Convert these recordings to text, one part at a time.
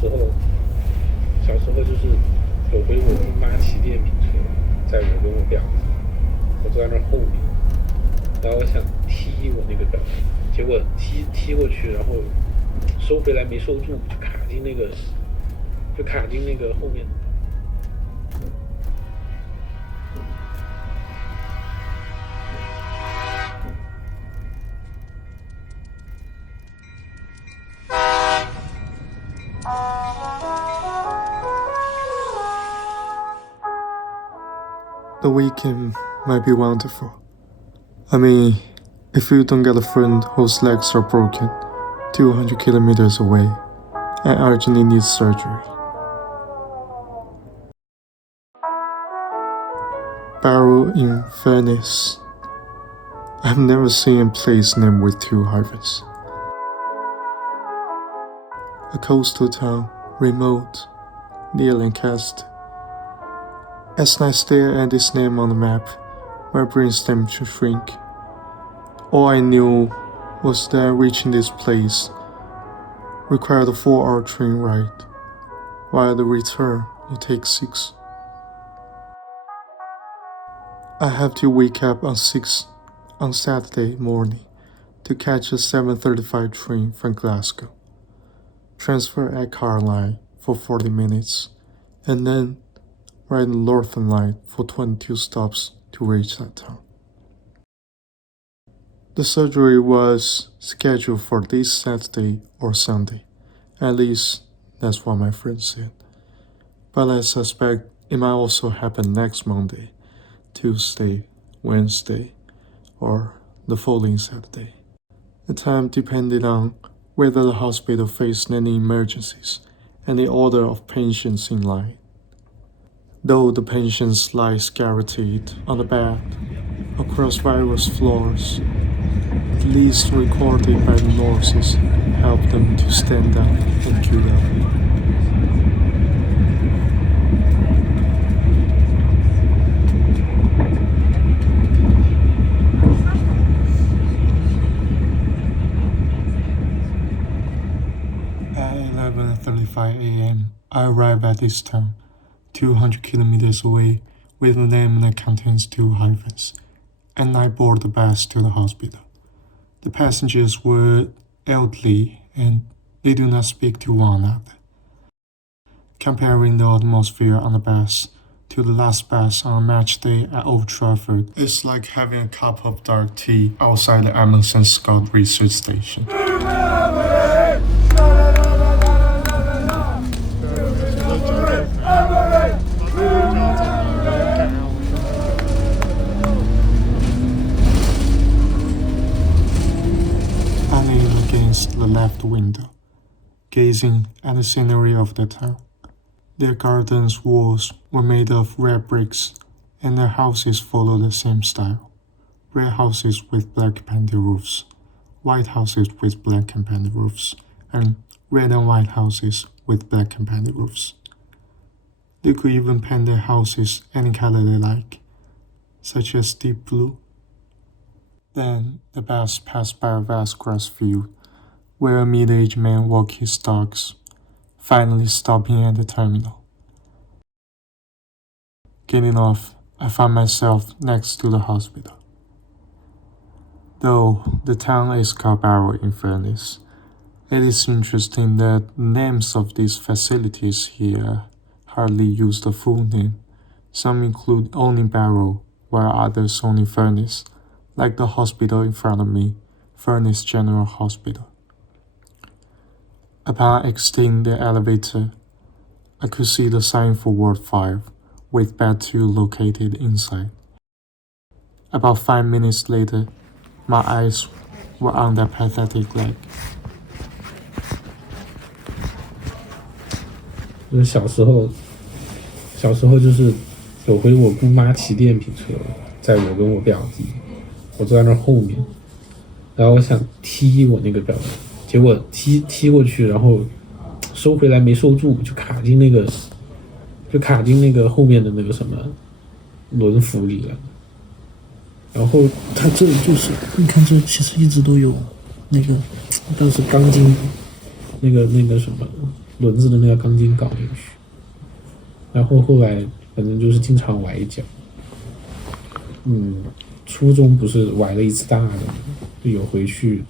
小时候就是有回我姑妈骑电瓶车载我跟我表弟，我坐在那后面，然后我想踢我那个表弟，结果踢过去，然后收回来没收住，就卡进那个后面。The weekend might be wonderful. I mean, if you don't get a friend whose legs are broken 200 kilometers away and urgently needs surgery. Barrow in Venice. I've never seen a place named with 2 hyphens. A coastal town, remote, near Lancaster. As I stare at this name on the map, my brain seemed to shrink. All I knew was that reaching this place required a 4-hour train ride, while the return would take 6. I have to wake up on 6 on Saturday morning to catch a 7:35 train from Glasgow, transfer at car line for 40 minutes, and then ride the Northern Line for 22 stops to reach that town. The surgery was scheduled for this Saturday or Sunday. At least, that's what my friend said. But I suspect it might also happen next Monday, Tuesday, Wednesday, or the following Saturday. The time depended on whether the hospital faced any emergencies and the order of patients in line. Though the patients lie scattered on the bed across various floors, the list recorded by the nurses helped them to stand up and queue up. At 11:35 a.m., I arrived at this town, 200 kilometers away, with a name that contains 2 hyphens, and I boarded the bus to the hospital. The passengers were elderly and they do not speak to one another. Comparing the atmosphere on the bus to the last bus on a match day at Old Trafford, it's like having a cup of dark tea outside the Emerson Scott Research Station. I leaned against the left window, gazing at the scenery of the town. Their gardens' walls were made of red bricks, and their houses followed the same style. Red houses with black painted roofs, white houses with black and painted roofs, and red and white houses with black and painted roofs. They could even paint their houses any color they like, such as deep blue. Then the bus passed by a vast grass field, where a middle-aged man walked his dogs, finally stopping at the terminal. Getting off, I found myself next to the hospital. Though the town is called Barrow in Venice, it is interesting that names of these facilities here hardly use the full name. Some include only Barrow, while others only Venice, like the hospital in front of me, Venice General Hospital. Upon exiting the elevator, I could see the sign for Ward 5, with bed 2 located inside. About 5 minutes later, my eyes were on that pathetic leg. 小时候就是有回我姑妈骑电瓶车载我跟我表弟，我坐在那后面，然后我想踢我那个表弟，结果踢过去，然后收回来没收住，就卡进那个后面的那个什么轮辐里了。然后它这就是你看，这其实一直都有那个当时钢筋那个什么轮子的那个钢筋搞进去。然后后来反正就是经常崴脚。初中不是崴了一次大的，就有回去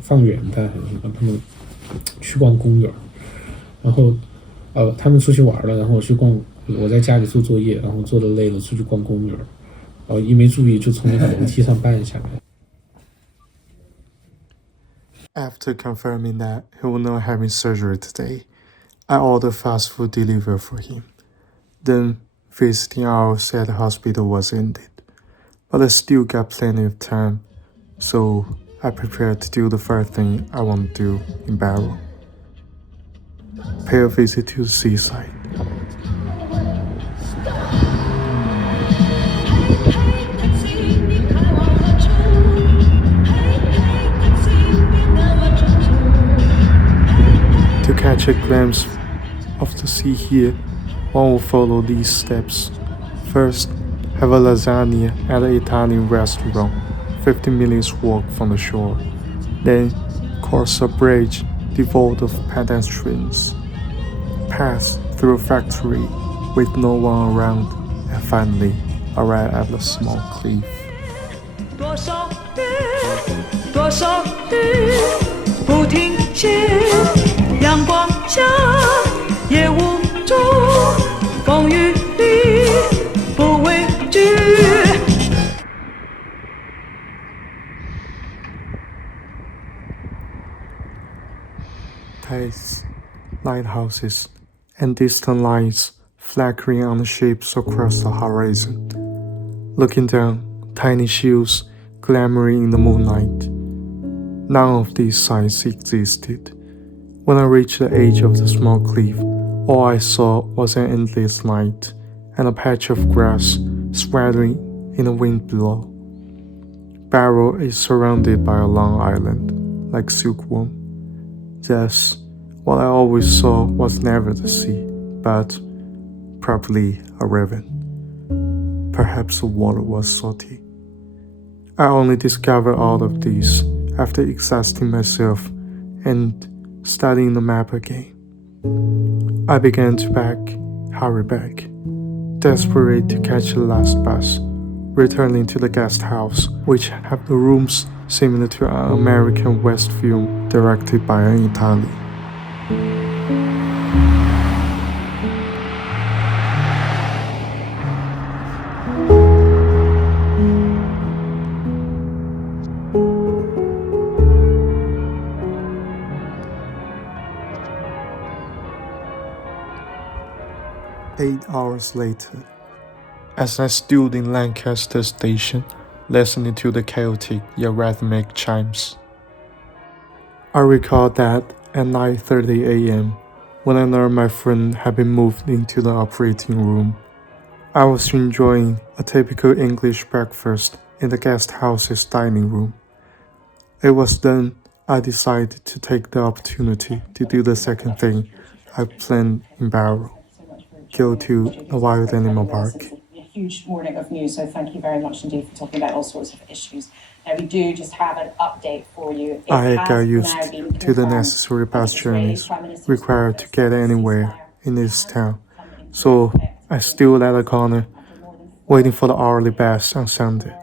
放元旦还是什么，他们去逛公园，然后他们出去玩了，然后我在家里做作业，然后做的累了出去逛公园，然后一没注意就从那个楼梯上绊下来。After confirming that he was not having surgery today, I ordered fast food delivery for him. Then visiting hours at the hospital was ended. But I still got plenty of time, so I prepared to do the first thing I want to do in Barrow. Pay a visit to the seaside. To catch a glimpse of the sea here, one will follow these steps. First, have a lasagna at an Italian restaurant, 15 minutes walk from the shore. Then, cross a bridge devoid of pedestrians. Pass through a factory with no one around, and finally arrive at a small cliff. 多少雨，多少雨，不停歇。阳光下，也无助，风雨里不畏惧。Tides, lighthouses, and distant lights flickering on the ships across the horizon. Looking down, tiny shields glimmering in the moonlight. None of these sights existed. When I reached the edge of the small cliff, all I saw was an endless night and a patch of grass swaying in the wind below. Barrow is surrounded by a long island, like silkworm. Thus, what I always saw was never the sea, but probably a river. Perhaps the water was salty. I only discovered all of this after exhausting myself and studying the map again. I began to hurry back, desperate to catch the last bus, returning to the guest house, which had the rooms similar to an American West film directed by an Italian. Eight hours later, as I stood in Lancaster Station, listening to the chaotic yet rhythmic chimes, I recall that at 9:30 a.m., when I learned my friend had been moved into the operating room, I was enjoying a typical English breakfast in the guest house's dining room. It was then I decided to take the opportunity to do the second thing I planned in Barrow. Go to a wild animal park. A huge morning of news, so thank you very much indeed for talking about all sorts of issues. Now we do just have an update for you. I got used to the necessary bus journeys required to get anywhere in this town, so I stood at a corner waiting for the hourly bus on Sunday.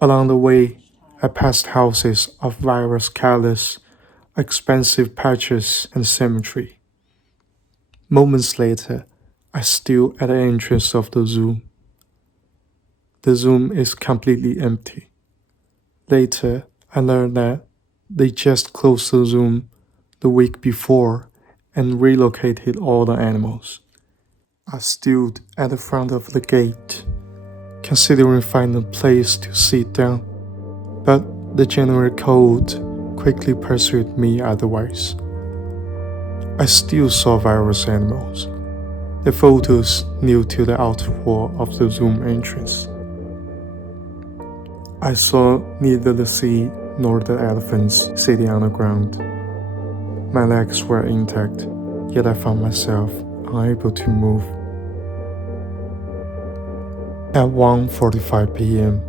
Along the way, I passed houses of various colors, expensive patches, and symmetry. Moments later, I stood at the entrance of the zoo. The zoo is completely empty. Later, I learned that they just closed the zoo the week before and relocated all the animals. I stood at the front of the gate, considering finding a place to sit down, but the general cold quickly persuaded me otherwise. I still saw various animals. The photos new to the outer wall of the zoo entrance. I saw neither the sea nor the elephants sitting on the ground. My legs were intact, yet I found myself unable to move. At 1:45 p.m.,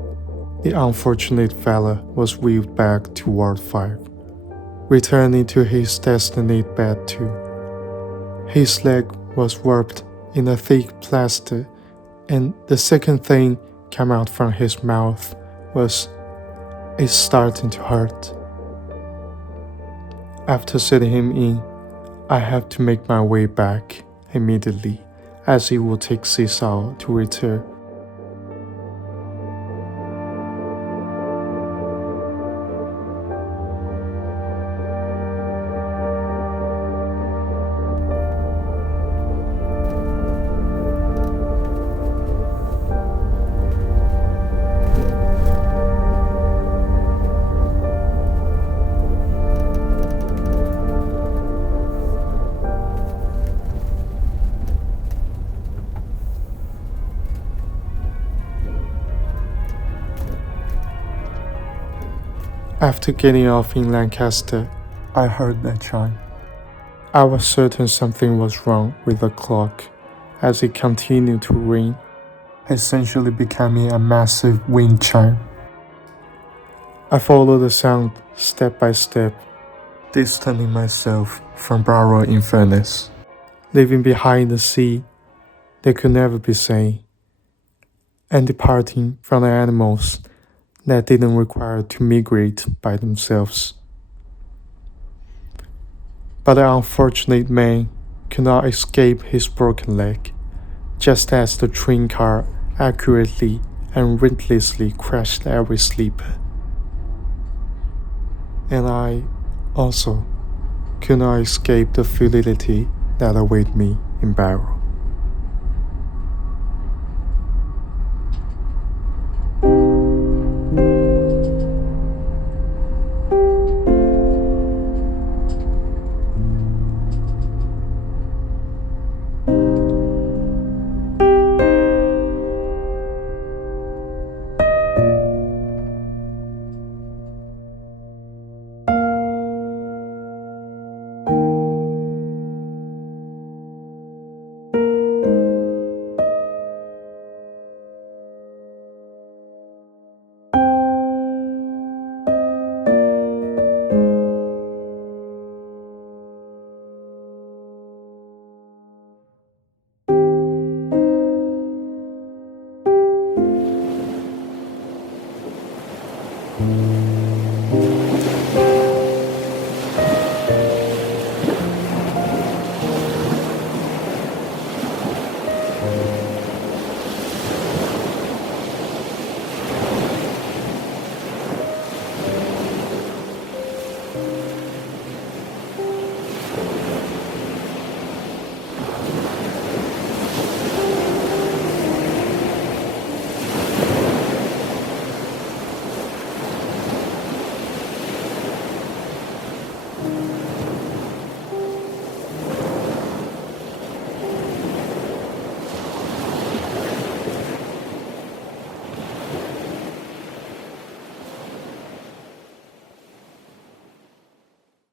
the unfortunate fella was wheeled back to Ward 5, returning to his designated bed too. His leg was wrapped in a thick plaster, and the second thing came out from his mouth was, "It's starting to hurt." After setting him in, I have to make my way back immediately, as it will take 6 hours to return. After getting off in Lancaster, I heard that chime. I was certain something was wrong with the clock as it continued to ring, essentially becoming a massive wind chime. I followed the sound step by step, distancing myself from Barrow in Furnace, leaving behind the sea that could never be seen, and departing from the animals that didn't require to migrate by themselves. But the unfortunate man could not escape his broken leg, just as the train car accurately and relentlessly crushed every sleeper. And I also could not escape the futility that awaited me in Barrow.